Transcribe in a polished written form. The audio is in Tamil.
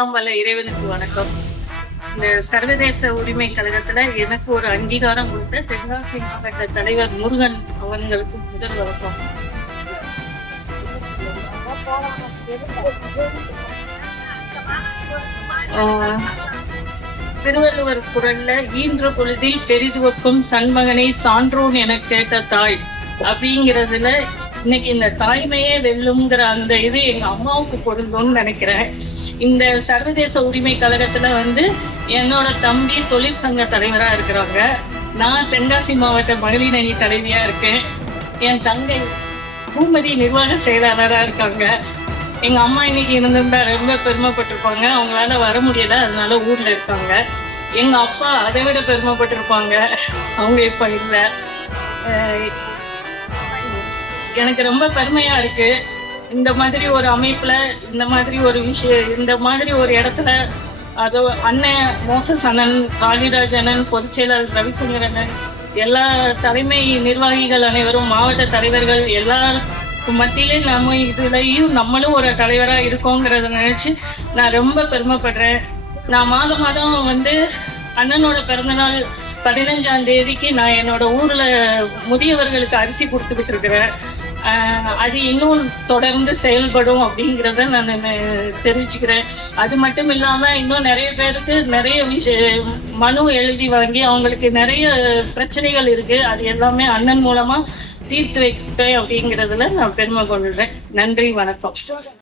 எல்லாம் வல்ல இறைவனுக்கு வணக்கம். இந்த சர்வதேச உரிமை கழகத்துல எனக்கு ஒரு அங்கீகாரம் கொடுத்த தென்காசி மாவட்ட தலைவர் முருகன் அவங்களுக்கு முதல் வணக்கம். திருவள்ளுவர் குரல்ல ஈன்ற பொழுதில் பெரிதுவக்கும் தன் மகனை சான்றோன் என கேட்ட தாய் அப்படிங்கிறதுல இன்னைக்கு இந்த தாய்மையே வெல்லுங்கிற அந்த இது எங்க அம்மாவுக்கு பொருந்தும்னு நினைக்கிறேன். இந்த சர்வதேச உரிமை கழகத்துல என்னோட தம்பி தொழிற்சங்க தலைவரா இருக்கிறாங்க. நான் தென்காசி மாவட்ட மகளிர் அணி தலைவியா இருக்கேன். என் தங்கை பூமதி நிர்வாக செயலாளராக இருக்காங்க. எங்க அம்மா இன்னைக்கு இருந்திருந்தா ரொம்ப பெருமைப்பட்டிருப்பாங்க. அவங்களால வர முடியல, அதனால ஊர்ல இருக்காங்க. எங்க அப்பா அதை விட பெருமைப்பட்டிருப்பாங்க. அவங்க இப்ப இல்லை. எனக்கு ரொம்ப பெருமையா இருக்கு. இந்த மாதிரி ஒரு அமைப்புல, இந்த மாதிரி ஒரு விஷயம், இந்த மாதிரி ஒரு இடத்துல, அதோ அண்ணன் மோசஸ் அண்ணன், காளிராஜ் அண்ணன், பொதுச் செயலாளர் ரவிசங்கர் அண்ணன், எல்லா தலைமை நிர்வாகிகள் அனைவரும், மாவட்ட தலைவர்கள் எல்லாருக்கும் மத்தியிலே நம்ம இதுலயும் நம்மளும் ஒரு தலைவரா இருக்கோங்கிறத நினைச்சு நான் ரொம்ப பெருமைப்படுறேன். நான் மாதம் அண்ணனோட பிறந்தநாள் 15ஆம் தேதிக்கு நான் என்னோட ஊர்ல முதியவர்களுக்கு அரிசி கொடுத்துக்கிட்டு இருக்கிறேன். அது இன்னும் தொடர்ந்து செயல்படும் அப்படிங்கிறத நான் தெரிவிச்சுக்கிறேன். அது மட்டும் இல்லாமல் இன்னும் நிறைய பேருக்கு நிறைய மனு எழுதி வாங்கி அவங்களுக்கு நிறைய பிரச்சனைகள் இருக்குது. அது எல்லாமே அண்ணன் மூலமாக தீர்த்து வைப்பேன் அப்படிங்கிறதுல நான் பெருமை கொள்கிறேன். நன்றி, வணக்கம்.